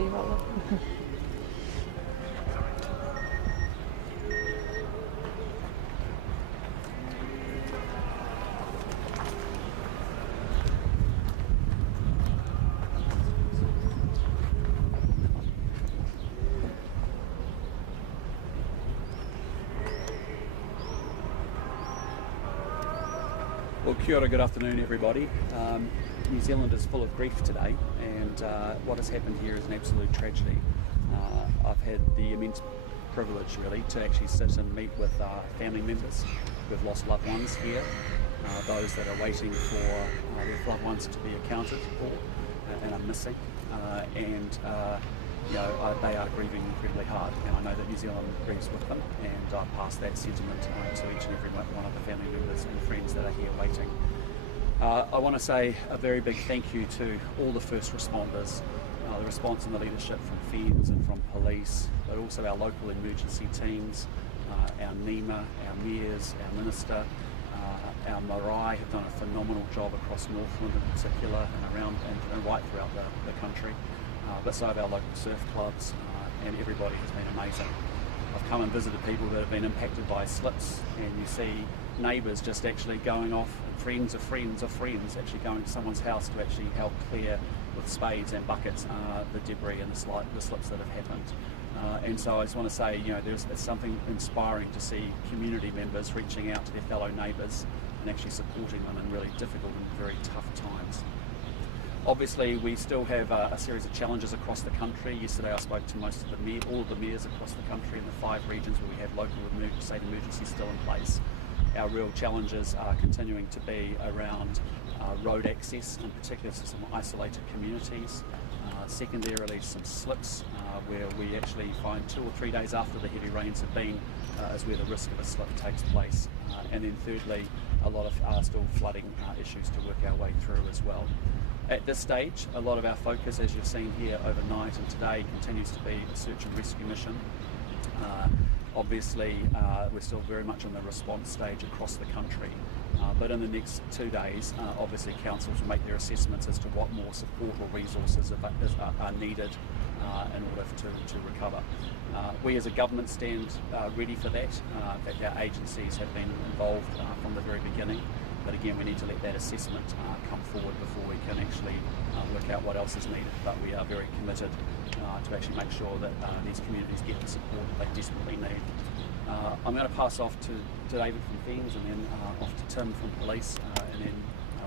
B-roller. Well, kia ora, good afternoon everybody. New Zealand is full of grief today, and what has happened here is an absolute tragedy. I've had the immense privilege really to actually sit and meet with family members who've lost loved ones here, those that are waiting for their loved ones to be accounted for and are missing, they are grieving incredibly hard, and I know that New Zealand grieves with them, and I pass that sentiment to each and every one of the family members and friends that are here waiting. I want to say a very big thank you to all the first responders, the response and the leadership from FENZ and from police, but also our local emergency teams, our NEMA, our mayors, our minister, our marae have done a phenomenal job across Northland in particular and around and right throughout the country. But so have our local surf clubs, and everybody has been amazing. I've come and visited people that have been impacted by slips, and you see neighbours just actually going off, friends of friends of friends, actually going to someone's house to actually help clear with spades and buckets the debris and the slips that have happened. And so I just want to say, there's something inspiring to see community members reaching out to their fellow neighbours and actually supporting them in really difficult and very tough times. Obviously, we still have a series of challenges across the country. Yesterday I spoke to all of the mayors across the country in the 5 regions where we have local state emergencies still in place. Our real challenges are continuing to be around road access, in particular to some isolated communities. Secondarily, some slips where we actually find 2 or 3 days after the heavy rains have been is where the risk of a slip takes place. And then thirdly, a lot of still flooding issues to work our way through as well. At this stage, a lot of our focus, as you've seen here overnight and today, continues to be a search and rescue mission. Obviously, we're still very much in the response stage across the country, but in the next 2 days, obviously councils will make their assessments as to what more support or resources are needed in order to recover. We as a government stand ready for that. In fact, our agencies have been involved from the very beginning. But again, we need to let that assessment come forward before we can actually work out what else is needed. But we are very committed to actually make sure that these communities get the support that they desperately need. I'm going to pass off to David from FENZ and then off to Tim from police, and then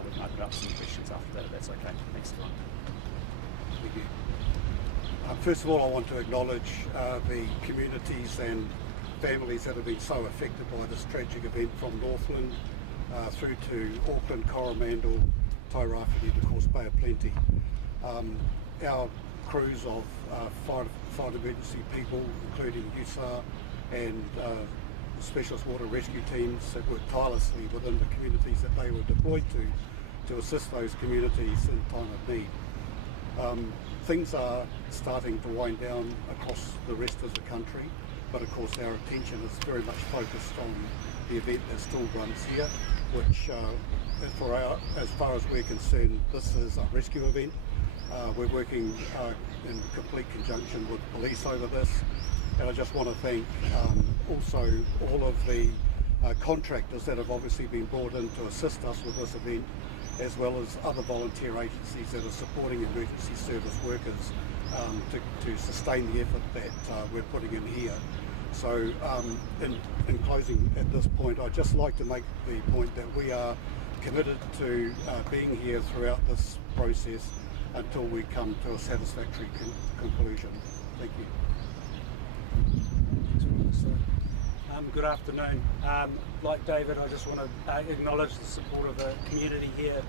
we can open up some questions after that, if that's okay. Thanks, everyone. Thank you. First of all, I want to acknowledge the communities and families that have been so affected by this tragic event from Northland through to Auckland, Coromandel, Tairāwhiti, and of course Bay of Plenty. Our crews of fire emergency people, including USAR and specialist water rescue teams that work tirelessly within the communities that they were deployed to assist those communities in time of need. Things are starting to wind down across the rest of the country, but of course our attention is very much focused on the event that still runs here, which as far as we're concerned, this is a rescue event. We're working in complete conjunction with police over this, and I just want to thank also all of the contractors that have obviously been brought in to assist us with this event, as well as other volunteer agencies that are supporting emergency service workers to sustain the effort that we're putting in here. So in closing at this point, I'd just like to make the point that we are committed to being here throughout this process until we come to a satisfactory conclusion. Thank you. Good afternoon. Like David, I just want to acknowledge the support of the community here.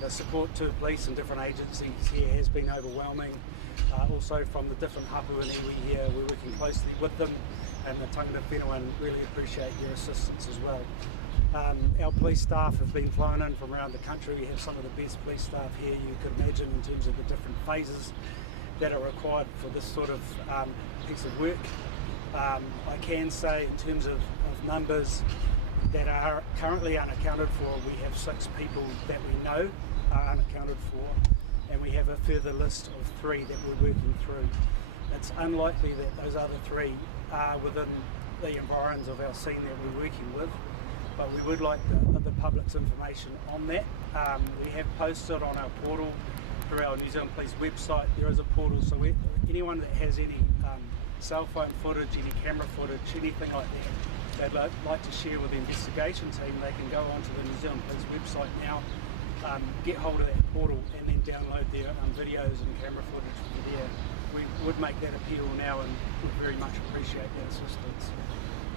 The support to police and different agencies here has been overwhelming. Also from the different hapu and iwi here, we're working closely with them, and the tangata whenua, and really appreciate your assistance as well. Our police staff have been flown in from around the country. We have some of the best police staff here you could imagine in terms of the different phases that are required for this sort of piece of work. I can say in terms of numbers that are currently unaccounted for, we have 6 people that we know are unaccounted for, and we have a further list of 3 that we're working through. It's unlikely that those other 3 are within the environs of our scene that we're working with, but we would like the public's information on that. We have posted on our portal through our New Zealand Police website. There is a portal, so anyone that has any cell phone footage, any camera footage, anything like that they'd like to share with the investigation team, they can go onto the New Zealand Police website now, get hold of that portal and then download their videos and camera footage from there. We would make that appeal now and would very much appreciate that assistance.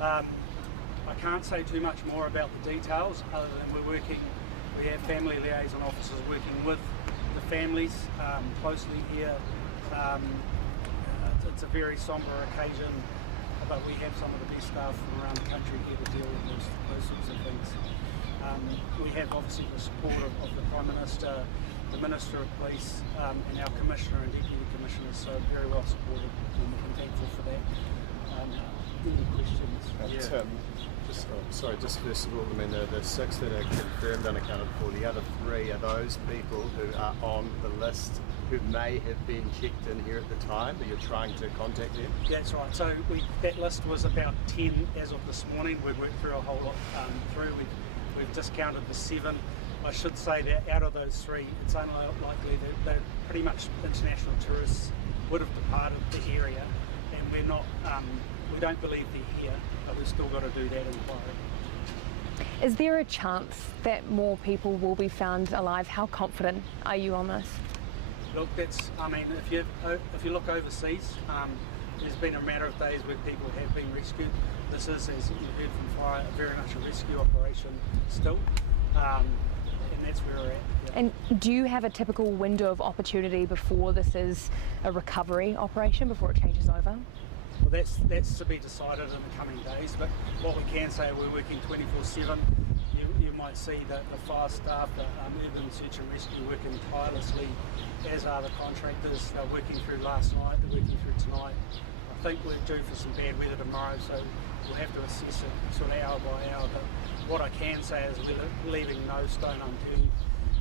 I can't say too much more about the details other than we have family liaison officers working with the families closely here. It's a very sombre occasion, but we have some of the best staff from around the country here to deal with those sorts of things. We have obviously the support of the Prime Minister, the Minister of Police, and our Commissioner and Deputy Commissioners, so very well supported, and we're thankful for that. Any questions? Just first of all, I mean, the 6 that are confirmed unaccounted for, the other 3 are those people who are on the list who may have been checked in here at the time, but you're trying to contact them? That's right. So that list was about 10 as of this morning. We've worked through a whole lot through. We've discounted the 7. I should say that out of those 3, it's unlikely that they're pretty much international tourists would have departed the area, and we're not. We don't believe they're here, but we've still got to do that inquiry. Is there a chance that more people will be found alive? How confident are you on this? Look, I mean, if you look overseas, there's been a matter of days where people have been rescued. This is, as you heard from Fire, very much a rescue operation still, and that's where we're at. Yeah. And do you have a typical window of opportunity before this is a recovery operation, before it changes over? Well, that's to be decided in the coming days, but what we can say, we're working 24/7. You might see that the fire staff, the urban search and rescue, working tirelessly, as are the contractors. They're working through last night, they're working through tonight. I think we're due for some bad weather tomorrow, so we'll have to assess it sort of hour by hour. But what I can say is we're leaving no stone unturned.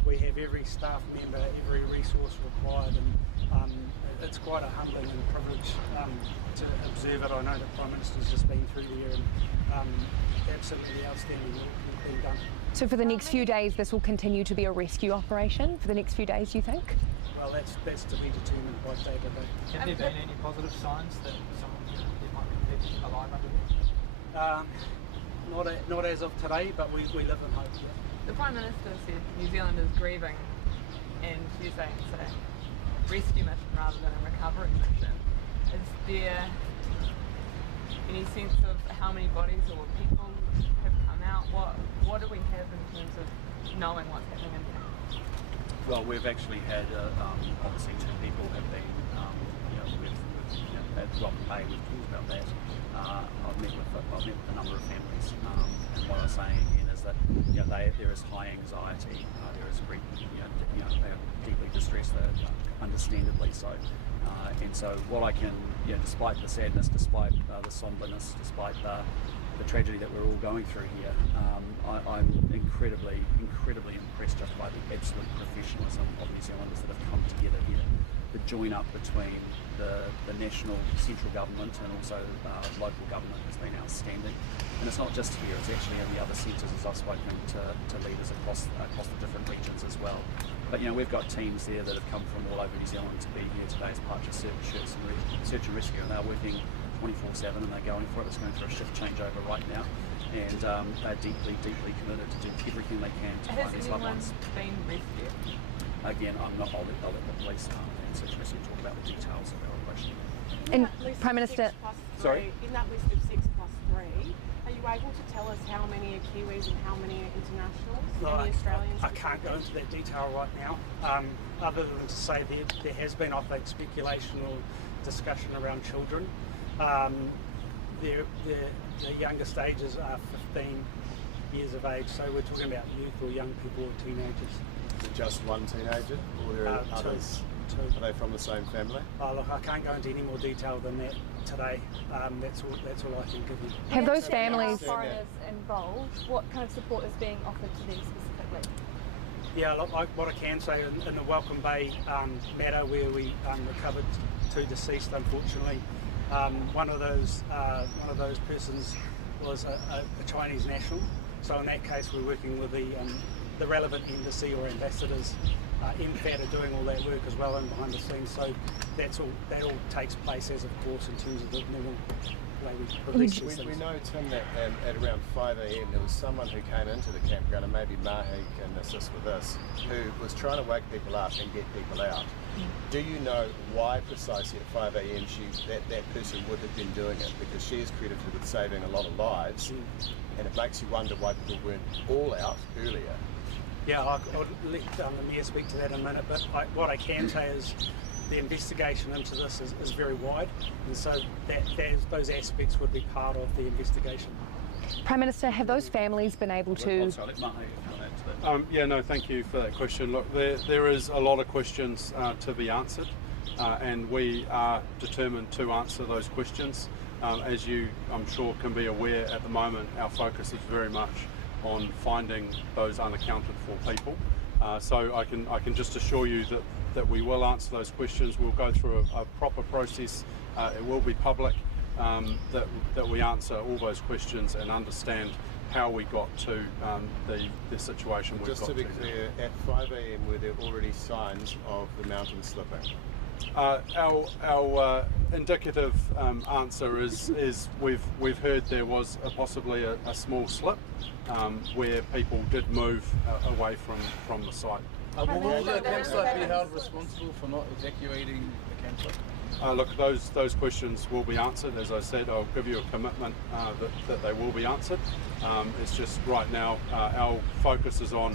We have every staff member, every resource required, and it's quite a humbling and privilege to observe it. I know the Prime Minister's just been through there, and absolutely outstanding work has been done. So for the next few days, this will continue to be a rescue operation for the next few days, do you think? Well, that's to be determined by day to day. Have there been any positive signs that there might be people alive under there? Not as of today, but we live in hope. Yeah. The Prime Minister said New Zealand is grieving, and she's saying it's a rescue mission rather than a recovery mission. Is there any sense of how many bodies or people have come out? What do we have in terms of knowing what's happening in there? Well, we've actually had obviously 2 people have been at Rock Bay. We've talked about that. I've met with a number of families, and what I was saying again is that there is high anxiety, there is great, they are deeply distressed, understandably so. And so what I can, despite the sadness, despite the somberness, despite the tragedy that we're all going through here, I'm incredibly impressed just by the absolute professionalism of New Zealanders that have come together here. The join up between the national central government and also local government has been outstanding. And it's not just here, it's actually in the other centres as I've spoken to leaders across the different regions as well. But we've got teams there that have come from all over New Zealand to be here today as part of search and rescue, and they're working 24/7 and they're going for it. It's going through a shift changeover right now, and they're deeply committed to do everything they can to find these loved ones. Has anyone been rescued? Again, I'll let the police and search and rescue talk about the details of the operation. And Prime Minister, sorry? In that list of 6 plus 3, are you able to tell us how many are Kiwis and how many are internationals? Any Australians? I can't go into that detail right now, other than to say there has been, I think, speculation or discussion around children. The youngest ages are 15 years of age, so we're talking about youth or young people or teenagers. Is it just one teenager, or there are others? 2. Are they from the same family? Oh, look, I can't go into any more detail than that today. That's all I can give you. have those families... Foreigners involved, what kind of support is being offered to them specifically? Yeah, look, what I can say in the Welcome Bay matter where we recovered 2 deceased, unfortunately, one of those persons was a Chinese national. So in that case, we're working with the relevant embassy or ambassadors. MFAT are doing all that work as well and behind the scenes. So that all takes place as of course in terms of the normal way we progress these things. We know, Tim, that at around 5 a.m. there was someone who came into the campground, and maybe Mahi can assist with this, who was trying to wake people up and get people out. Do you know why precisely at 5 a.m. that person would have been doing it? Because she is credited with saving a lot of lives, and it makes you wonder why people weren't all out earlier. Yeah, I'll let the Mayor speak to that in a minute, but what I can say is the investigation into this is very wide, and so those aspects would be part of the investigation. Prime Minister, have those families been able to... Yeah, no, thank you for that question. Look, there is a lot of questions to be answered, and we are determined to answer those questions. As you, I'm sure, can be aware at the moment, our focus is very much on finding those unaccounted for people. So I can just assure you that we will answer those questions. We'll go through a proper process. It will be public, that we answer all those questions and understand how we got to the situation we've got to. Just to be clear, at 5 a.m. were there already signs of the mountain slipping? Our indicative answer is we've heard there was possibly a small slip where people did move away from the site. Will the campsite be held responsible for not evacuating the campsite? Look, those questions will be answered. As I said, I'll give you a commitment that they will be answered. It's just right now our focus is on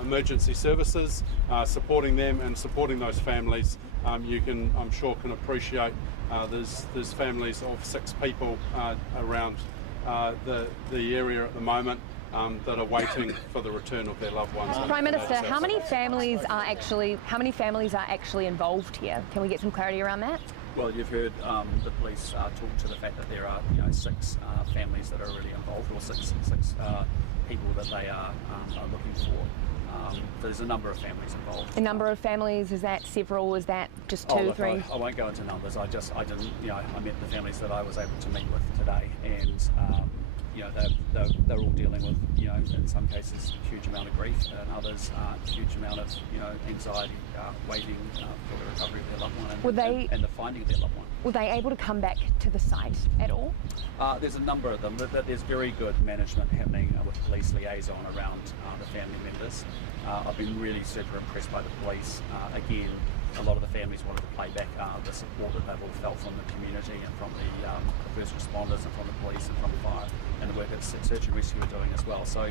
emergency services, supporting them and supporting those families. I'm sure can appreciate there's families of 6 people around the area at the moment that are waiting for the return of their loved ones. Prime Minister, how many families are actually involved here? Can we get some clarity around that? Well, you've heard the police talk to the fact that there are 6 families that are already involved, or six people that they are looking for. There's a number of families involved. The number of families, is that several? Is that just 2, look, 3? I won't go into numbers. I didn't. I met the families that I was able to meet with today, and they're all dealing with, in some cases, a huge amount of grief, and others, a huge amount of, anxiety, waiting for the recovery of their loved one and the finding of their loved one. Were they able to come back to the site at all? There's a number of them. There's very good management happening with police liaison around the family members. I've been really super impressed by the police. Again, a lot of the families wanted to play back the support that they've all felt from the community and from the first responders and from the police and from fire, and the work that Search and Rescue are doing as well. So,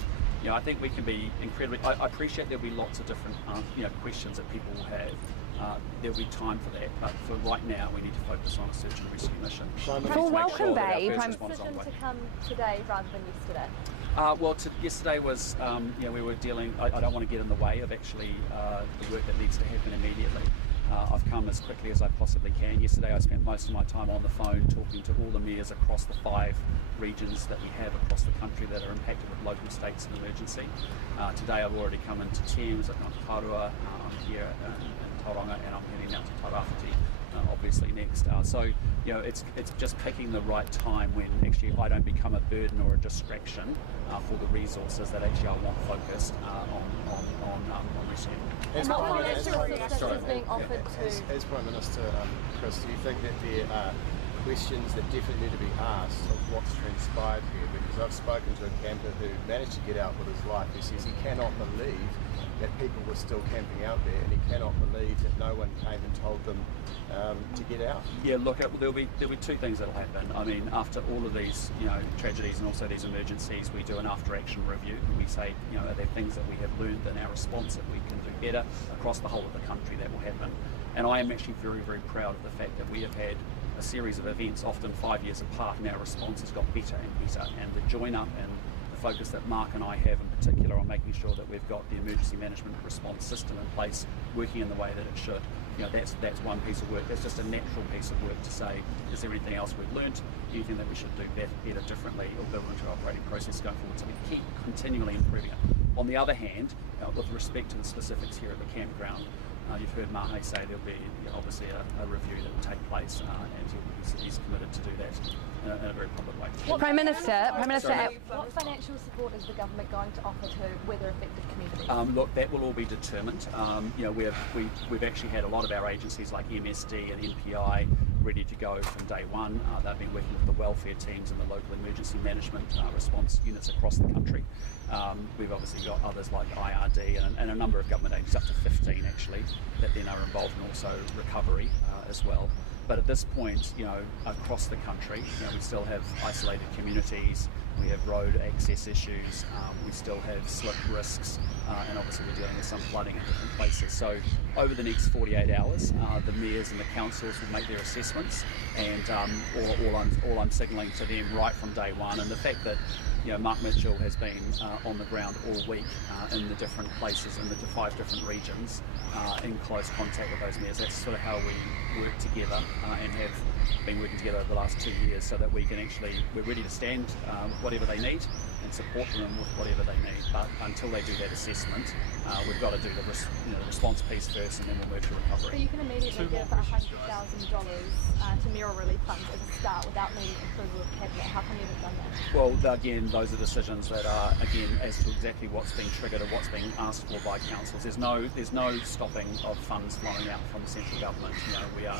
I think we can be incredibly... I appreciate there'll be lots of different questions that people will have. There'll be time for that, but for right now we need to focus on a search and rescue mission. For Welcome Bay, Prime Minister to come today rather than yesterday? Yesterday was, we were dealing... I don't want to get in the way of actually the work that needs to happen immediately. I've come as quickly as I possibly can. Yesterday I spent most of my time on the phone talking to all the mayors across the 5 regions that we have across the country that are impacted with local states of emergency. Today I've already come into Thames, I've come to Aotearoa, I'm here in Tauranga, and I'm heading out to Tairāwhiti obviously next. It's just picking the right time when actually I don't become a burden or a distraction for the resources that actually I want focused on rescue. As Prime Minister is being offered as Prime Minister, Chris, do you think that there are questions that definitely need to be asked of what's transpired here? Because I've spoken to a camper who managed to get out with his life. He says he cannot believe that people were still camping out there, and he cannot believe that no one came and told them to get out. Yeah, look, there'll be 2 things that'll happen. I mean, after all of these, tragedies and also these emergencies, we do an after-action review. We say, are there things that we have learned in our response that we can do better across the whole of the country? That will happen. And I am actually very, very proud of the fact that we have had a series of events, often 5 years apart, and our response has got better and better. And the join up and the focus that Mark and I have in particular on making sure that we've got the emergency management response system in place, working in the way that it should. That's one piece of work. That's just a natural piece of work to say, is there anything else we've learnt, anything that we should do better differently, or build into our operating process going forward, so we keep continually improving it. On the other hand, with respect to the specifics here at the campground, you've heard Mahe say there'll be obviously a review that will take place, and he's committed to do that in a very public way. Prime Minister, what financial support is the government going to offer to weather-affected communities? Look, that will all be determined. We've actually had a lot of our agencies like MSD and NPI ready to go from day one. They've been working with the welfare teams and the local emergency management response units across the country. We've obviously got others like IRD and a number of government agencies, up to 15 actually, that then are involved in also recovery as well. But at this point, across the country, we still have isolated communities, we have road access issues, we still have slip risks, and obviously we're dealing with some flooding in different places. So over the next 48 hours, the mayors and the councils will make their assessments, and all I'm signalling to them right from day one, and the fact that Mark Mitchell has been on the ground all week in the different places in the 5 different regions, in close contact with those mayors. That's sort of how we work together and have been working together over the last 2 years, so that we're ready to stand whatever they need and support them with whatever they need. But until they do that assessment, we've got to do the response piece first, and then we'll move to recovery. So you can immediately give $100,000 to Mayoral Relief Funds as a start without needing approval of Cabinet. How come you haven't done that? Well, again, those are decisions that are, again, as to exactly what's being triggered or what's being asked for by councils. There's no stopping of funds flowing out from the central government. We are,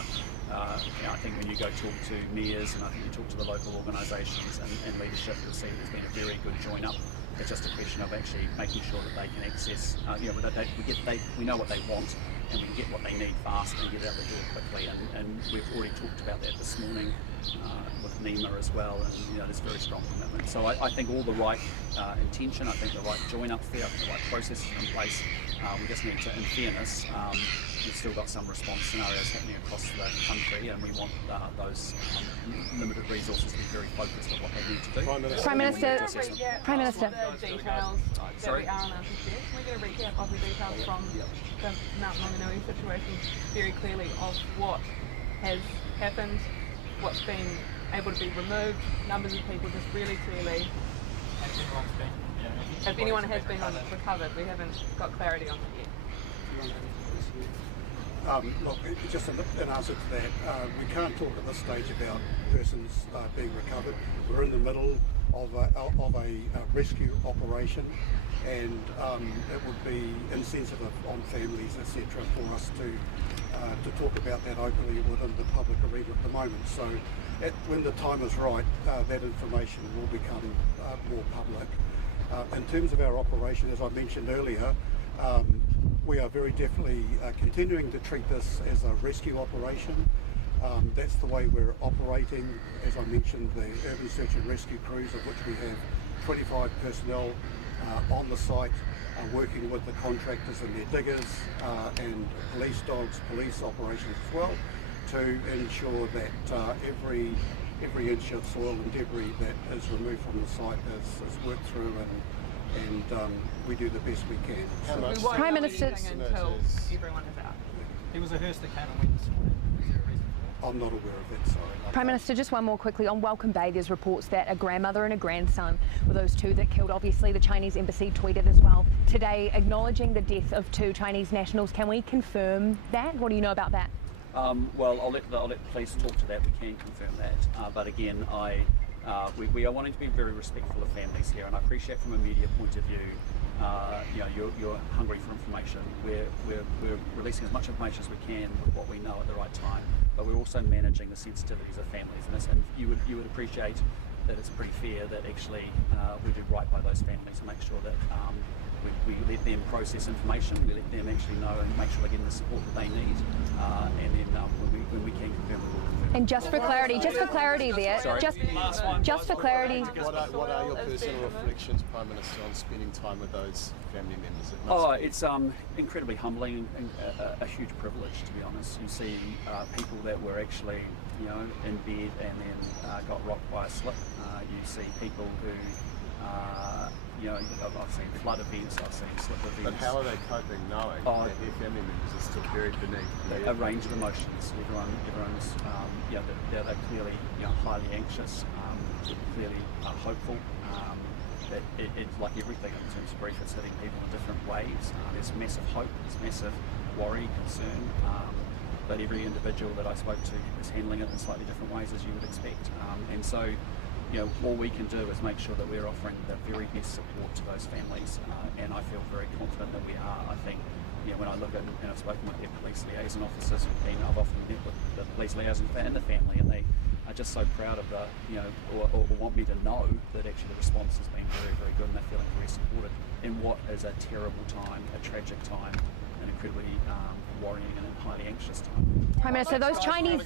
I think when you go talk to mayors, and I think you talk to the local organisations and leadership, you'll see there's been a very good join up. It's just a question of actually making sure that they can access, we know what they want, and we can get what they need fast and get out the door quickly. And we've already talked about that this morning with NEMA as well, and there's very strong commitment. So I think all the right intention, I think the right join up there, the right processes in place. We just need to, in fairness, we've still got some response scenarios happening across the country, and we want those limited resources to be very focused on what they need to do. Prime Minister. The details that we are allowed to share. Can we get a recap of the details from the Mount Maunganui situation very clearly of what has happened, what's been able to be removed, numbers of people just really clearly. If anyone has been recovered, we haven't got clarity on that yet. Look, just in answer to that, we can't talk at this stage about persons being recovered. We're in the middle of a rescue operation, and it would be insensitive on families, etc., for us to talk about that openly within the public arena at the moment. So when the time is right, that information will become more public. In terms of our operation, as I mentioned earlier, we are very definitely continuing to treat this as a rescue operation. That's the way we're operating. As I mentioned, the urban search and rescue crews, of which we have 25 personnel on the site, working with the contractors and their diggers and police dogs, police operations as well, to ensure that every inch of soil and debris that is removed from the site is worked through, and we do the best we can. So Prime Minister, until everyone is out. There was a hearse that came and went this morning. Is there a reason for that? I'm not aware of that, sorry. Prime Minister, just one more quickly. On Welcome Bay, there's reports that a grandmother and a grandson were those 2 that killed. Obviously, the Chinese embassy tweeted as well today acknowledging the death of 2 Chinese nationals. Can we confirm that? What do you know about that? Well, I'll let the police talk to that. We can confirm that. But again, we are wanting to be very respectful of families here, and I appreciate from a media point of view, you're hungry for information. We're releasing as much information as we can with what we know at the right time, but we're also managing the sensitivities of families. And you would appreciate that it's pretty fair that actually we do right by those families and make sure that we let them process information, we let them actually know and make sure they're getting the support that they need, and then when we can confirm, we'll confirm. And just for clarity there, just for clarity. What are your personal reflections, Prime Minister, on spending time with those family members? It's incredibly humbling and a huge privilege, to be honest. You see people that were actually, in bed and then got rocked by a slip. You see people who, I've seen flood events, I've seen slip events. But how are they coping knowing that their family members are still buried beneath? A range of emotions. Everyone's, they're clearly highly anxious, clearly hopeful. it's like everything in terms of grief, it's hitting people in different ways. There's massive hope, there's massive worry, concern, but every individual that I spoke to is handling it in slightly different ways, as you would expect. And so, all we can do is make sure that we're offering the very best support to those families, and I feel very confident that we are. I think, when I look at, and I've spoken with their police liaison officers, and I've often met with the police liaison and the family, and they are just so proud of the, or want me to know that actually the response has been very, very good, and they're feeling very supported in what is a terrible time, a tragic time, an incredibly worrying and highly anxious time. Prime Minister, those Chinese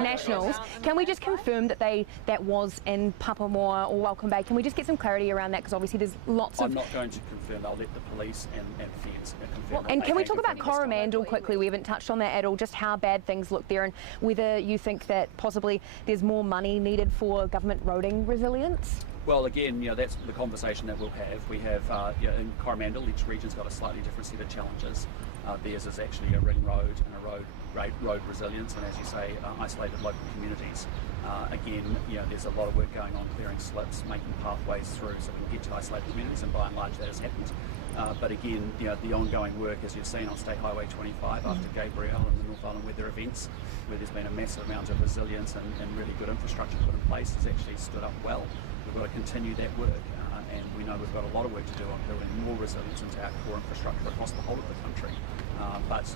nationals, can we just confirm that that was in Papamoa or Welcome Bay? Can we just get some clarity around that? Because obviously there's lots of... I'm not going to confirm. I'll let the police and feds confirm. Well, and can we talk about Coromandel quickly? We haven't touched on that at all, just how bad things look there, and whether you think that possibly there's more money needed for government roading resilience? Well, again, that's the conversation that we'll have. We have, in Coromandel, each region's got a slightly different set of challenges. Theirs is actually a ring road and a road resilience, and as you say, isolated local communities. Again, there's a lot of work going on clearing slips, making pathways through so we can get to isolated communities, and by and large that has happened. But again, the ongoing work, as you've seen on State Highway 25 after Gabrielle and the North Island weather events, where there's been a massive amount of resilience and really good infrastructure put in place, has actually stood up well. We've got to continue that work, and we know we've got a lot of work to do on building more resilience into our core infrastructure across the whole of the country. But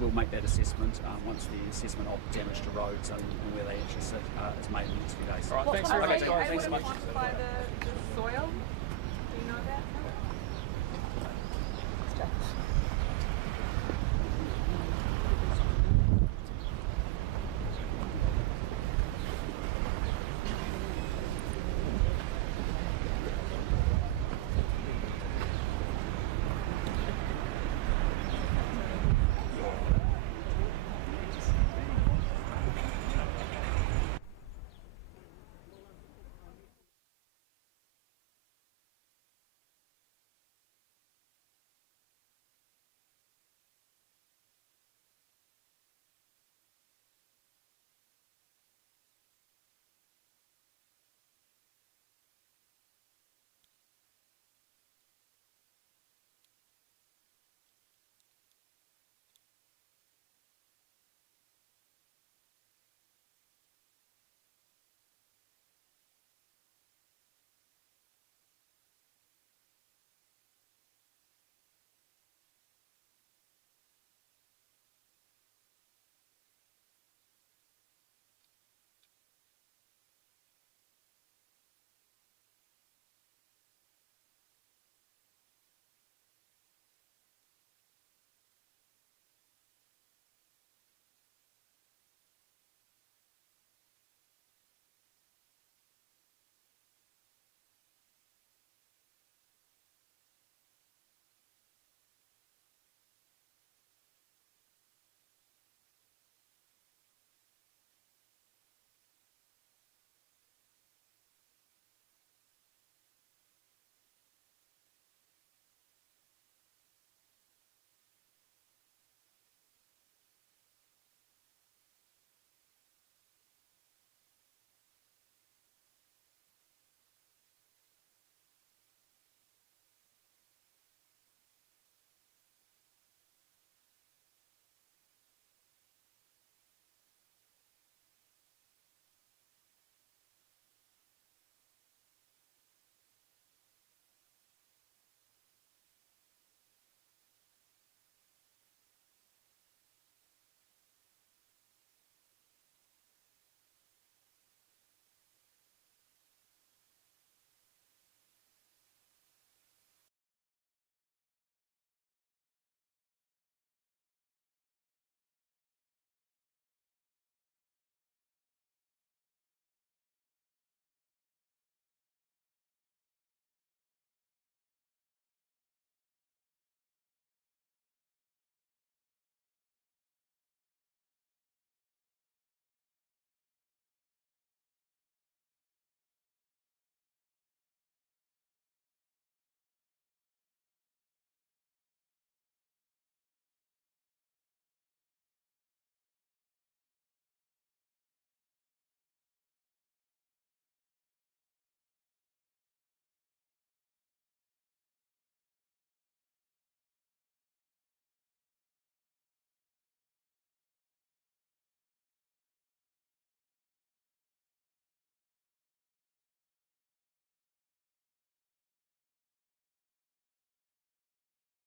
we'll make that assessment once the assessment of damage to roads and where they actually sit is made in the next few days. All right, thanks very much. Thanks so much. Quantify the soil? Do you know that?